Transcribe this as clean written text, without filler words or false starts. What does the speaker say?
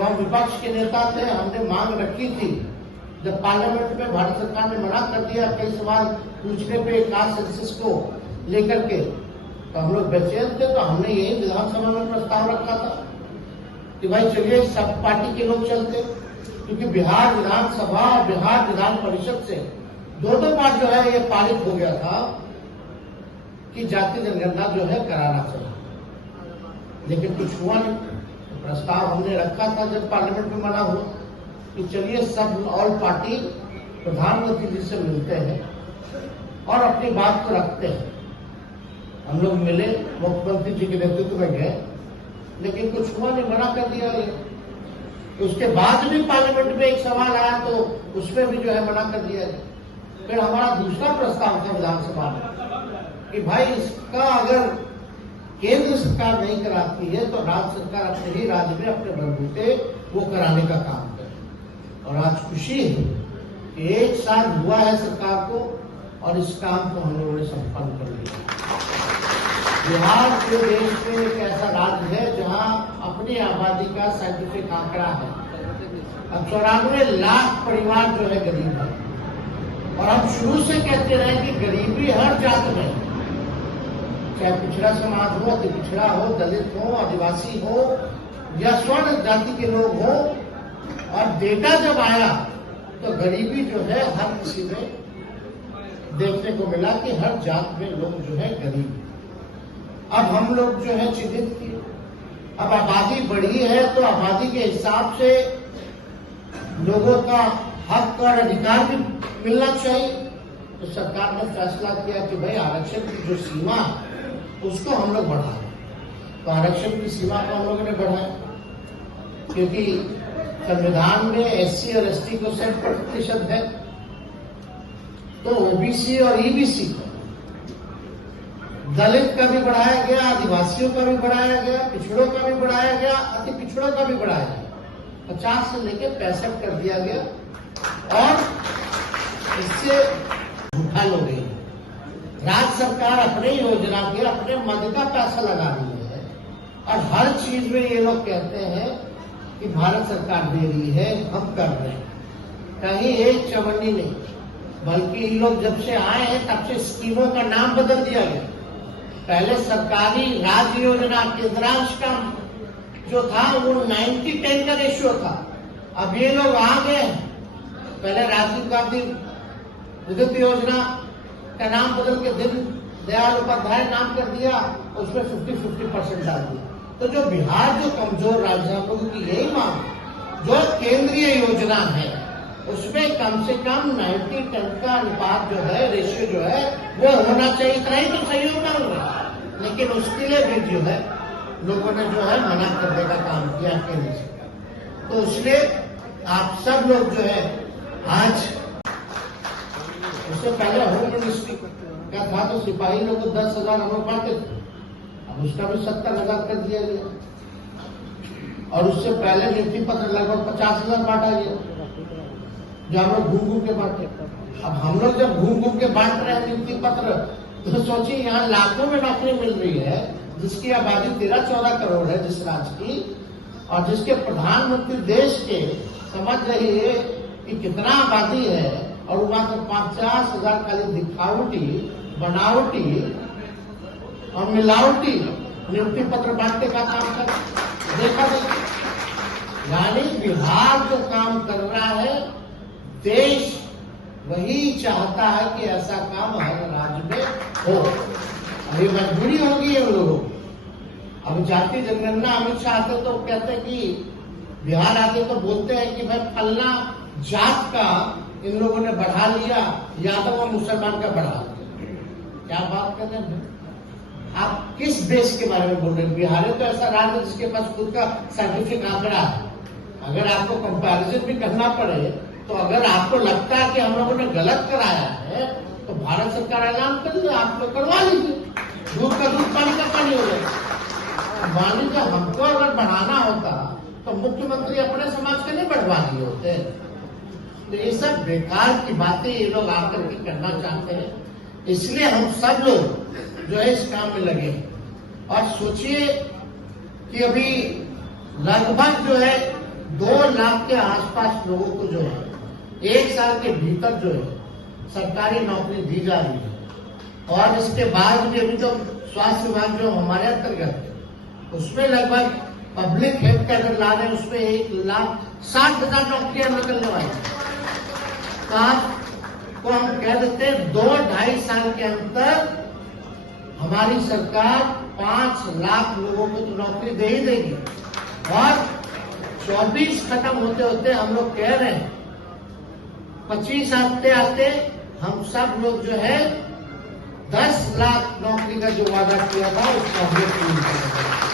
जब हम विपक्ष के नेता थे, हमने मांग रखी थी, जब पार्लियामेंट में भारत सरकार ने मना कर दिया कई सवाल पूछने पे कास्ट सेंसस को लेकर के, तो हम लोग बेचैन थे। तो हमने यही विधानसभा में प्रस्ताव रखा था कि भाई चलिए सब पार्टी के लोग चलते, क्योंकि बिहार विधानसभा और बिहार विधान परिषद से दोनों बार जो है ये पारित हो गया था कि जाति जनगणना जो है कराना चाहिए, लेकिन कुछ हुआ नहीं। प्रस्ताव हमने रखा था जब पार्लियामेंट में मना हुआ कि चलिए सब ऑल पार्टी प्रधानमंत्री जी से मिलते हैं और अपनी बात को रखते हैं। हम लोग मिले, मुख्यमंत्री जी के नेतृत्व में गए, लेकिन कुछ हुआ नहीं, मना कर दिया गया। उसके बाद भी पार्लियामेंट में एक सवाल आया तो उसमें भी जो है मना कर दिया गया। फिर हमारा दूसरा प्रस्ताव था विधानसभा में कि भाई इसका अगर केंद्र सरकार नहीं कराती है तो राज्य सरकार अपने ही राज्य में अपने बलबूते वो कराने का काम करे। और आज खुशी है कि 1 साल हुआ है सरकार को और इस काम को हम लोगों ने संपन्न कर लिया। बिहार पूरे देश में एक ऐसा राज्य है जहां अपनी आबादी का साइंटिफिक आंकड़ा है। अब 94 लाख परिवार जो है गरीब है, और हम शुरू से कहते रहे कि गरीबी हर जात में, चाहे पिछड़ा समाज हो, अति पिछड़ा हो, दलित हो, आदिवासी हो या स्वर्ण जाति के लोग हो, और डेटा जब आया तो गरीबी जो है हर किसी में देखने को मिला कि हर जात में लोग जो है गरीब। अब हम लोग जो है चिन्हित किए, अब आबादी बढ़ी है तो आबादी के हिसाब से लोगों का हक और अधिकार भी मिलना चाहिए। तो सरकार ने फैसला किया कि भाई आरक्षण की जो सीमा उसको हम लोग बढ़ाएं। तो आरक्षण की सीमा को हम लोगों ने बढ़ाया, क्योंकि संविधान में एससी और एसटी को 60% है, तो ओबीसी और ईबीसी को, दलित का भी बढ़ाया गया, आदिवासियों का भी बढ़ाया गया, पिछड़ों का भी बढ़ाया गया, अति पिछड़ों का भी बढ़ाया गया। 50 से लेकर 65 कर दिया गया, और इससे उठा लो गई। राज्य सरकार अपने योजना के अपने मद का पैसा लगा रही है, और हर चीज में ये लोग कहते हैं कि भारत सरकार दे रही है, हम कर रहे हैं। कहीं एक चवन्नी नहीं, बल्कि इन लोग जब से आए हैं तब से स्कीमों का नाम बदल दिया गया। पहले सरकारी राज्य योजना केंद्रांश का जो था वो 90-10 का रेशियो था। अब ये लोग आ गए, पहले राजीव गांधी विद्युत योजना का नाम बदल के दीन दयाल उपाध्याय नाम कर दिया, उसमें 50-50% डाल दिया। तो जो बिहार जो कमजोर राज्य है, लोगों की यही मांग, जो केंद्रीय योजना है उसमें कम से कम 90-10 का अनुपात जो है, रेशियो जो है वो होना चाहिए। इतना ही तो सहयोग मांग रहे हैं, लेकिन उसके लिए भी जो है लोगों ने जो है मना करने का काम किया केंद्र सरकार। तो इसलिए आप सब लोग जो है आज, उससे पहले होम मिनिस्ट्री का था तो सिपाही लोग को 10,000 हम लोग बांटते थे, अब उसका भी 70,000 कर दिया गया, और उससे पहले नियुक्ति पत्र लगभग 50,000 बांटा गया, जो हम लोग घूम घूम के बांटे। अब हम लोग जब घूम घूम के बांट रहे हैं नियुक्ति पत्र, तो सोचिए यहाँ लाखों में नौकरी मिल रही है, जिसकी आबादी 13-14 करोड़ है जिस राज्य की, और जिसके प्रधानमंत्री देश के समझ रही है कि कितना आबादी है, और वो मात्र 50,000 खाली दिखावटी, बनावटी और मिलावटी नियुक्ति पत्र बांटने का काम कर देखा गया। यानी बिहार जो काम कर रहा है, देश वही चाहता है कि ऐसा काम हर राज्य में हो। अभी मजबूरी होगी हम लोगों को। अब जाति जनगणना अमित शाह आते तो कहते हैं कि बिहार आते तो बोलते हैं कि भाई फलना जात का इन लोगों ने बढ़ा लिया, यादव और मुसलमान का बढ़ा लिया। क्या बात कर रहे हैं आप? किस देश के बारे में बोल रहे हैं? बिहार तो ऐसा राज्य है जिसके पास खुद का साइंटिफिक आंकड़ा है। अगर आपको कंपैरिजन भी करना पड़े, तो अगर आपको लगता है कि हम लोगों ने गलत कराया है, तो भारत सरकार ऐलान कर दे, आप लोग करवा लीजिए, दूध का दूध पानी का पानी हो जाए। मान लीजिए हमको अगर बढ़ाना होता तो मुख्यमंत्री अपने समाज के नहीं बढ़वा दिए होते। तो ये सब बेकार की बातें ये लोग आकर के करना चाहते हैं, इसलिए हम सब लोग जो है इस काम में लगे। और सोचिए कि अभी लगभग जो है 2 लाख के आसपास लोगों को जो है 1 साल के भीतर जो है सरकारी नौकरी दी जा रही है। और इसके बाद भी अभी तो स्वास्थ्य विभाग जो हमारे अंतर्गत है उसमें लगभग पब्लिक हेल्थ कैडर ला रहे हैं, उसमें 1,60,000 नौकरियां निकलने वाली है। तो आपको हम कह देते हैं 2-2.5 साल के अंदर हमारी सरकार 5 लाख लोगों को तो नौकरी दे ही देगी। और 24 खत्म होते होते हम लोग कह रहे हैं 25 आते आते हम सब लोग जो है 10 लाख नौकरी का जो वादा किया था उसका हम लोग पूरा करेंगे।